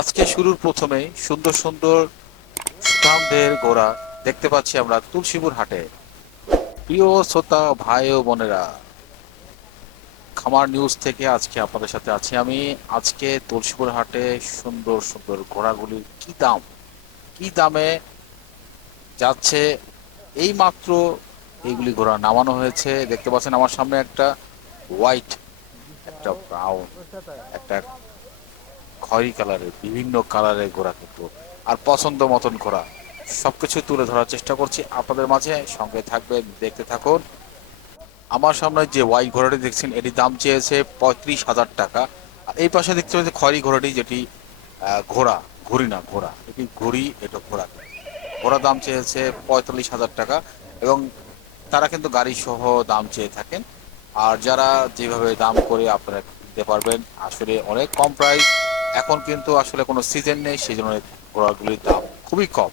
আজকে শুরুর প্রথমেই সুন্দর সুন্দর সুঠামদের ঘোড়া দেখতে পাচ্ছি আমরা তুলসীপুর হাটে। প্রিয় শ্রোতা ভাই ও বোনেরা, খামার নিউজ থেকে আজকে আপনাদের সাথে আছি আমি। আজকে তুলসীপুর হাটে সুন্দর সুন্দর ঘোড়াগুলির কি দামে যাচ্ছে, এই মাত্র এইগুলি ঘোড়া নামানো হয়েছে। দেখতে পাচ্ছেন আমার সামনে একটা হোয়াইট, একটা ব্রাউন, একটা খয়েরি কালারের, বিভিন্ন কালারের ঘোড়া কিন্তু, আর পছন্দ মতন ঘোড়া সবকিছু তুলে ধরার চেষ্টা করছি আপনাদের মাঝে। সঙ্গে থাকবেন, দেখতে থাকুন। আমার সামনে যে ওয়াই ঘোড়াটি দেখছেন, এটির দাম চেয়েছে 35,000 টাকা। আর এই পাশে দেখতে পাচ্ছেন খয়েরি ঘোড়াটি, যেটি ঘোড়া, ঘুড়ি না ঘোড়া, এটি ঘুড়ি, এটা ঘোড়া। ঘোড়া দাম চেয়েছে 45,000 টাকা, এবং তারা কিন্তু গাড়ি সহ দাম চেয়ে থাকেন। আর যারা যেভাবে দাম করে আপনারা দিতে পারবেন, আসলে অনেক কম প্রাইস। এখন কিন্তু আসলে কোনো সিজন নেই, সেই জন্য ঘোড়াগুলির দাম খুবই কম।